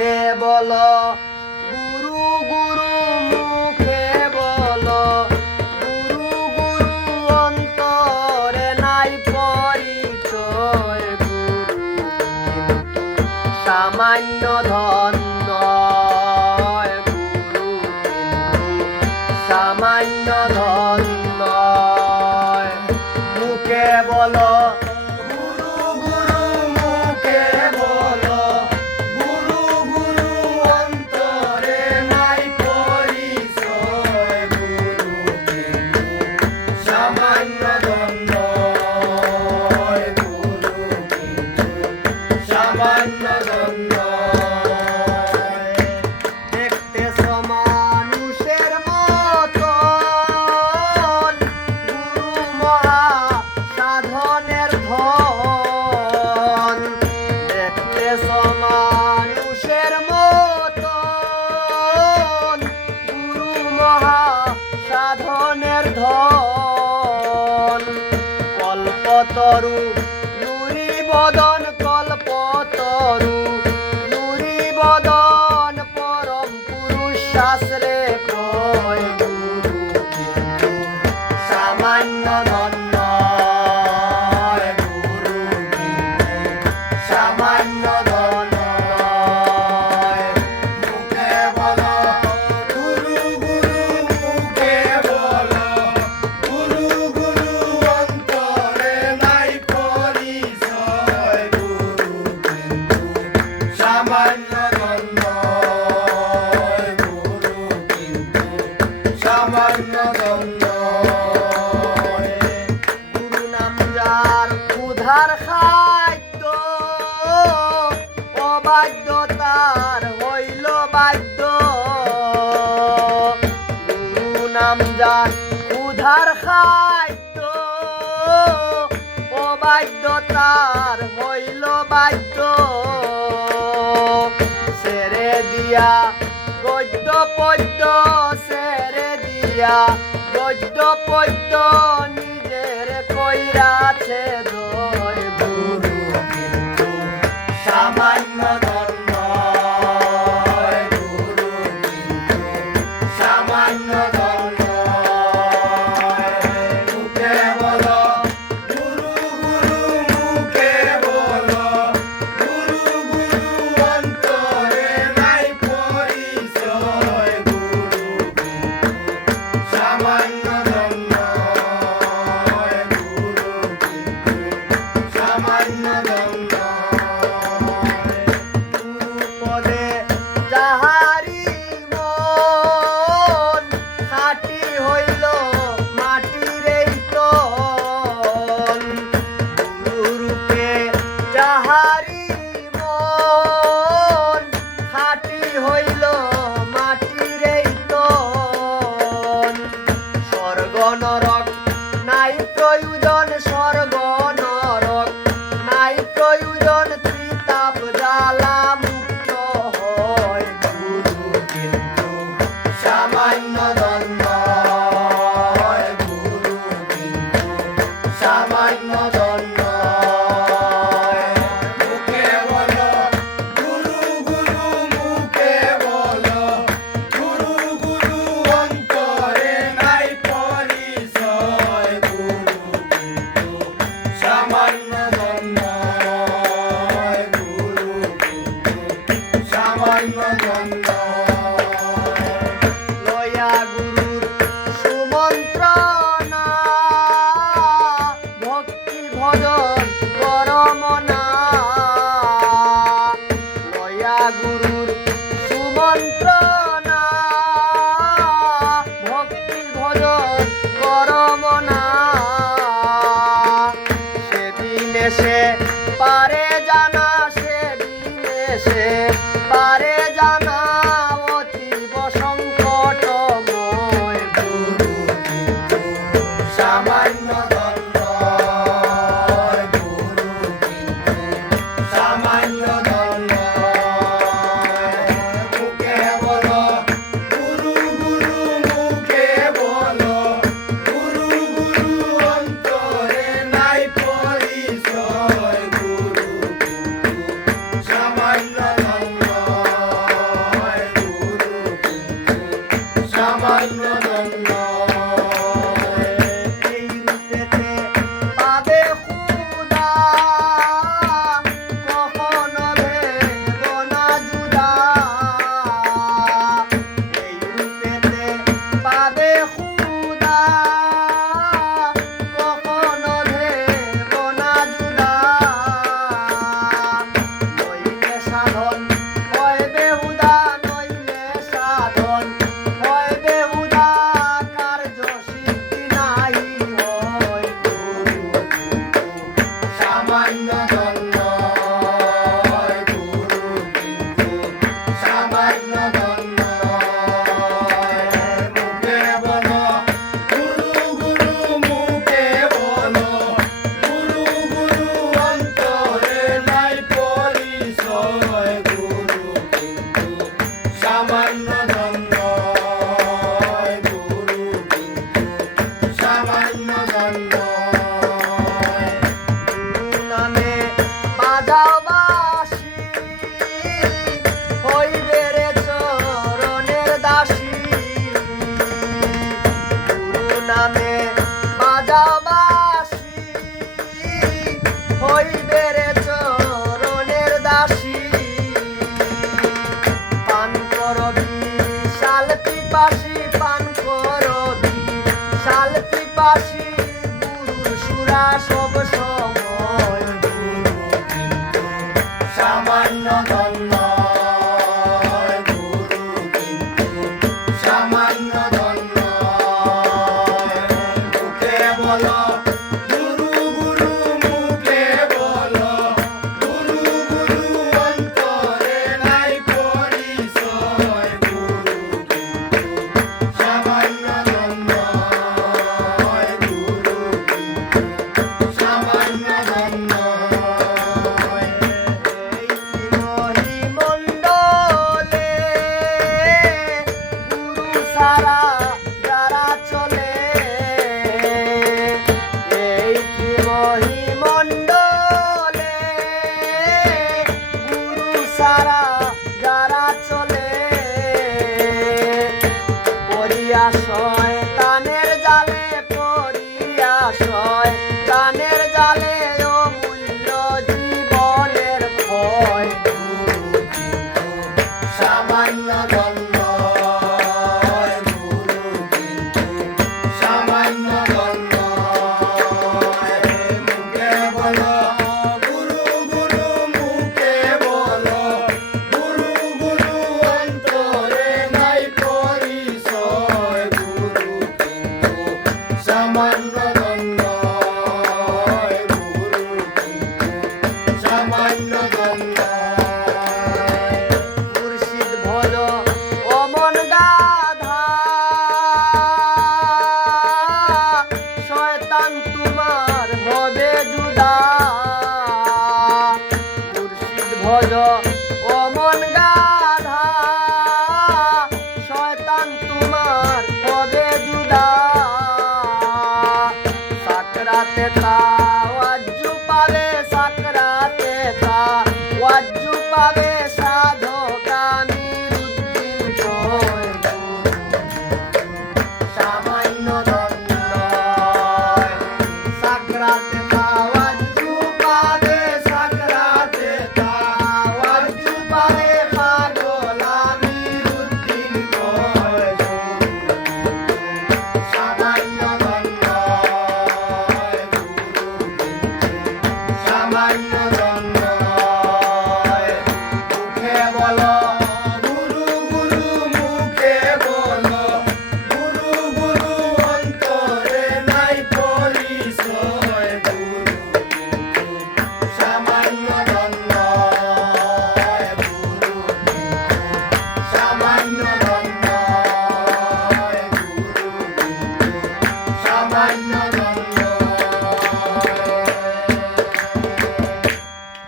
মুখে বলো গুরু গুরু, মুখে বলো গুরু গুরু, অন্তরে নাই পরিচয় গুরু কিন্তু সামান্য ধন নয়, গুরু কিন্তু সামান্য ধন নয়। মুখে বলো দেখতে মানুষের মতন, গুরু মহা সাধনের ধন। দেখতে মানুষের মতন, গুরু মহা সাধনের ধন। কল্পতরু নুরি বদন, কল্পতরু নুরি বদন, পরম পুরুষ শাস্ত্রে কয় গুরু কিন্তু সামান্য ধন নয়, গুরু কিন্তু সামান্য ধন নয়। মুখে বলো গুরু গুরু, মুখে বলো গুরু গুরু, অন্তরে নাই পরিচয় গুরু কিন্তু সামান্য ধন নয়, গুরু কিন্তু সামান্য ধন নয়। গুরু নাম যার ক্ষুধার খাদ্য, অবাধ্য তার হইল বাধ্য। গুরু নাম যার ক্ষুধার খাদ্য, অবাধ্য তার হইল বাধ্য। সেরে দিয়া গদ্য পদ্য, সেরে দিয়া গদ্য পদ্য, নিজের কইরাছে দয় গুরু কিন্তু সামান্য ধন নয়, গুরু কিন্তু সামান্য ধন নয়। মুখে বলো গুরু গুরু, মুখে বলো গুরু গুরু, অন্তরে নাই পরিচয় গুরু কিন্তু সামান্য ধন নয়, গুরু কিন্তু সামান্য ধন নয়। গুরু পদে যাহারি মন, খাঁটি হইল মাটির এই তন। গুরুরূপে যাহারি মন, খাঁটি হইল মাটির এই তন। স্বর্গ নরক নাই প্রয়োজন, স্বর্গ নরক নাই প্রয়োজন, ত্রিতাপ জ্বালা মুক্ত হয় গুরু কিন্তু সামান্য ধন নয়, গুরু কিন্তু সামান্য ধন নয়। মুখে বলো গুরু গুরু, মুখে বলো গুরু গুরু, অন্তরে নাই পরিচয় গুরু কিন্তু সামান্য ধন নয়, গুরু কিন্তু সামান্য ধন নয়। লয়া গুরুর সুমন্ত্রণা, ভক্তি ভজন করমনা। লয়া গুরুর সুমন্ত্রণা, ভক্তি ভজন করমনা। সেদিনে সে পারে জানা, সেদিনে সে পারে জানা, অতীব সংকটময় গুরু কিন্তু সামান্য ধন নয়, গুরু কিন্তু সামান্য ধন নয়। মুখে বলো গুরু গুরু, মুখে বলো গুরু গুরু, অন্তরে নাই পরিচয় গুরু কিন্তু সামান্য ধন নয়। সামান্য ধন্য গুরু কিন্তু সামান্য ধন্য গুরু নামে বাজাও বাঁশি হইবে রে চরণের দাসী গুরু নামে বাজাও বাঁশি হইবে রে চরণের দাসী পান করবি শাল পিপাসী পান করবি শাল পিপাসী গুরুর সুরা সব সময় গুরু কিন্তু সামান্য ধন্য গুরু কিন্তু সামান্য ধন্য মুখে বলো গুরু গুরু মুখে বলো গুরু গুরু অন্তরে নাই পরিচয় গুরু কিন্তু সামান্য ধন্য গুরু কিন্তু সামান্য ধন্য মহিমণ্ডলে গুরু সারা যারা চলে এই মহিমণ্ডলে গুরু সারা যারা চলে পরিয়া শয়তানের জালে পরিয়া শয়তানের জালে অমূল্য জীবনের ভয় গুরু কিন্তু সামান্য ধন্য গুরু কিন্তু সামান্য ধন্য মুখে বলো গুরু গুরু মুখে বলো গুরু গুরু অন্তরে নাই পরিচয় গুরু কিন্তু সামান্য ধন্য গুরু কিন্তু সামান্য ধন্য মুর্শিদ ভজ অমন গাধা শয়তান তোমার হবে জুদা মুর্শিদ ভজ অমন গাধা